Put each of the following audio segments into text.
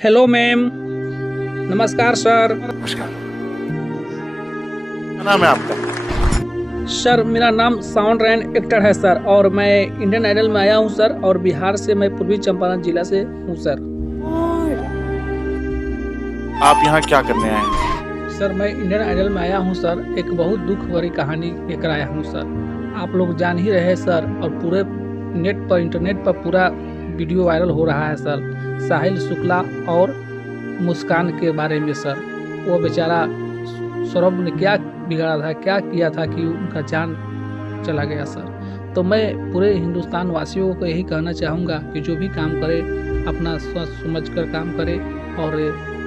Hello ma'am. नमस्कार sir. नमस्कार। क्या नाम है आपका? सर मेरा नाम साउंड रैन एक्टर है सर, और मैं इंडियन आइडल में आया हूँ सर, और बिहार से मैं पूर्वी चंपारण जिला से हूँ सर। आप यहाँ क्या करने आए हैं? सर मैं इंडियन आइडल में आया हूँ सर, एक बहुत दुख भरी कहानी लेकर आया हूँ सर। आप लोग जान ही रहे हैं सर, और पूरे नेट पर इंटरनेट पर पूरा वीडियो वायरल हो रहा है सर, साहिल शुक्ला और मुस्कान के बारे में सर। वो बेचारा सौरभ ने क्या बिगाड़ा था, क्या किया था कि उनका जान चला गया सर। तो मैं पूरे हिंदुस्तान वासियों को यही कहना चाहूँगा कि जो भी काम करे अपना सोच समझ कर काम करे। और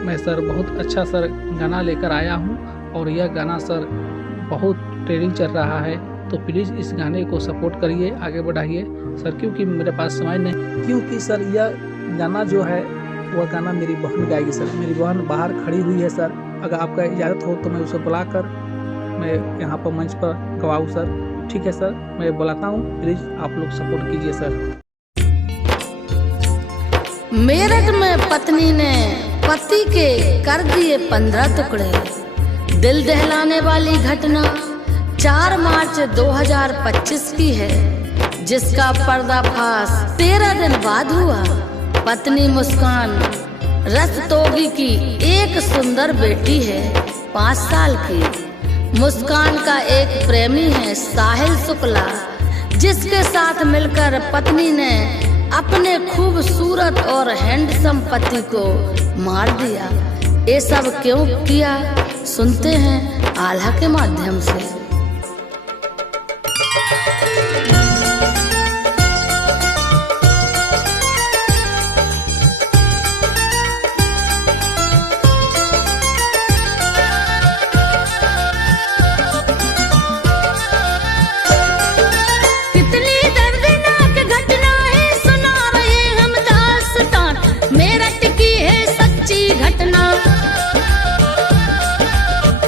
मैं सर बहुत अच्छा सर गाना लेकर आया हूँ, और यह गाना सर बहुत ट्रेंडिंग चल रहा है, तो प्लीज़ इस गाने को सपोर्ट करिए, आगे बढ़ाइए सर। क्योंकि मेरे पास समय नहीं, क्योंकि सर यह गाना जो है वह गाना मेरी बहन गाएगी सर। मेरी बहन बाहर खड़ी हुई है सर, अगर आपका इजाज़त हो तो मैं उसे बुलाकर मैं यहाँ पर मंच पर गवाऊँ सर। ठीक है सर, मैं बुलाता हूँ, प्लीज़ आप लोग सपोर्ट कीजिए सर। मेरठ में पत्नी ने पति के कर दिए 15 टुकड़े। दिल दहलाने वाली घटना 4 मार्च 2025 की है, जिसका पर्दाफाश 13 दिन बाद हुआ। पत्नी मुस्कान रस्तोगी की एक सुंदर बेटी है 5 साल की। मुस्कान का एक प्रेमी है साहिल शुक्ला, जिसके साथ मिलकर पत्नी ने अपने खूबसूरत और हैंडसम पति को मार दिया। ये सब क्यों किया, सुनते हैं आल्हा के माध्यम से।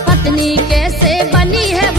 पत्नी कैसे बनी है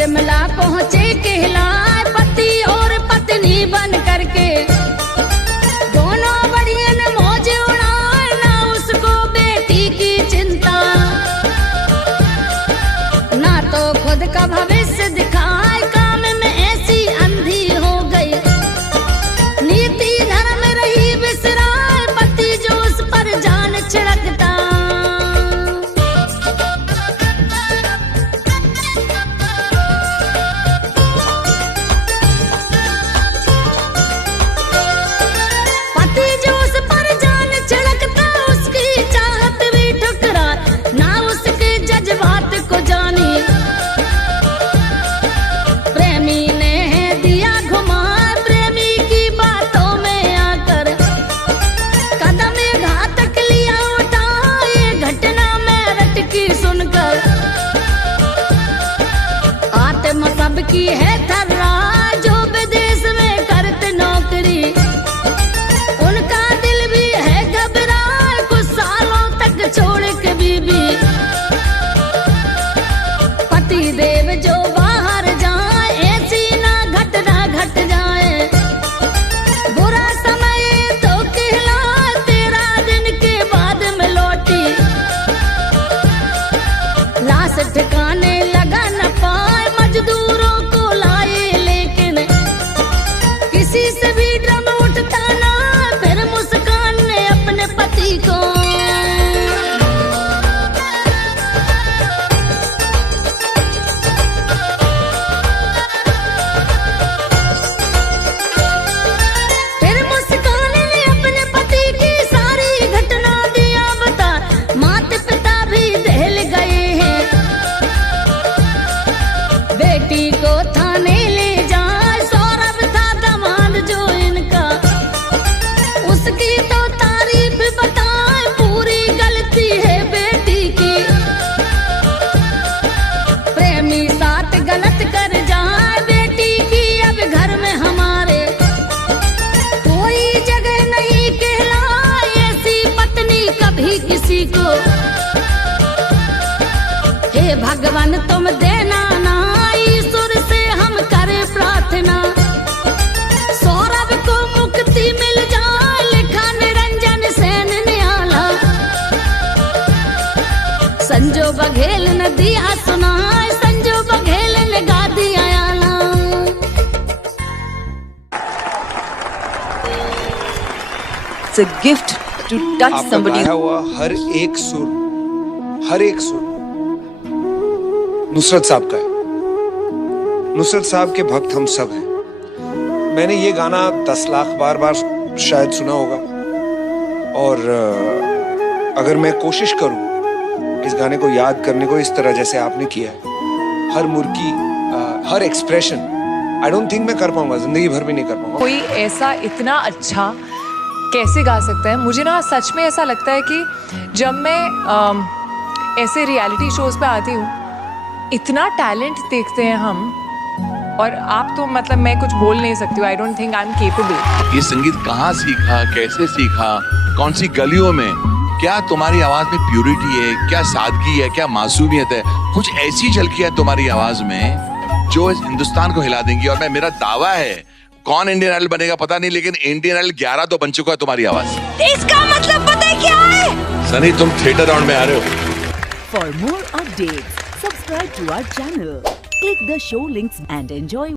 शिमला पहुँचे कहलाए पति और पत्नी बन करके, दोनों बढ़िया ने मौज उड़ाए, ना उसको बेटी की चिंता, ना तो खुद का भविष्य दिखाए, काम में ऐसी अंधी हो गई, नीति धर्म रही बिसराए, पति जो उस पर जान छिड़कता। पति जो उस पर जान छिड़कता, उसकी चाहत भी ठुकराए, ना उसके जज्बात को जानी, प्रेमी ने दिया घुमा, प्रेमी की बातों में आकर कदम घातक लिया उठा, ये घटना में रटकी सुनकर आत्मा सबकी है थर्रा, जो विदेश में करते नौकरी, उनका दिल भी है घबराए, कुछ सालों तक छोड़ के बीबी, पति देव जो बाहर जाए, ऐसी ना घटना घट जाए, बुरा समय तो कहलाए, 13 दिन के बाद में लौटी, लाश ठिकाने लगा न पाए, मजदूरों को लाए लेकिन किसी से भी ड्रम उठता ना, फिर मुस्कान ने अपने पति को फिर मुस्कान ने अपने पति की सारी घटना दिया बता, माता पिता भी दहल गए हैं, बेटी को थाने ले जाए, सौरभ था दामाद जो इनका, उसकी तो तारीफ बताए, पूरी गलती है बेटी की, प्रेमी साथ गलत कर जाए, बेटी की अब घर में हमारे कोई जगह नहीं कहलाए, ऐसी पत्नी कभी किसी को, हे भगवान तुम देना ना, ईश्वर से हम करें प्रार्थना, सौरभ को मुक्ति मिल जाए, लिखा निरंजन सेन नियाला, संजो बघेल ने दिया सुनाए, संजो बघेल ने गा दिया आला। It's a gift to touch आपका somebody. गाया हुआ हर एक सुर नुसरत साहब का है। नुसरत साहब के भक्त हम सब हैं। मैंने ये गाना 10 लाख बार शायद सुना होगा, और अगर मैं कोशिश करूं इस गाने को याद करने को इस तरह जैसे आपने किया है, हर मुर्गी हर एक्सप्रेशन, आई डोंट थिंक मैं कर पाऊंगा, जिंदगी भर भी नहीं कर पाऊंगा। कोई ऐसा इतना अच्छा कैसे गा सकता है? मुझे ना सच में ऐसा लगता है कि जब मैं ऐसे रियलिटी शोज पे आती हूँ, इतना टैलेंट देखते हैं हम, और आप तो मतलब मैं कुछ बोल नहीं सकती हूँ। I don't think I am capable. ये संगीत कहाँ सीखा, कैसे सीखा, कौन सी गलियों में? क्या तुम्हारी आवाज में प्यूरिटी है, क्या सादगी है, क्या मासूमियत है? कुछ ऐसी झलकी है तुम्हारी आवाज में जो इस हिंदुस्तान को हिला देंगी। और मैं, मेरा दावा है, कौन इंडियन आइडल बनेगा पता नहीं, लेकिन इंडियन आइडल 11 तो बन चुका है तुम्हारी आवाज। इसका मतलब पता है क्या है? सनी, तुम थिएटर राउंड में आ रहे हो। For more updates, subscribe to our channel, click the show links and enjoy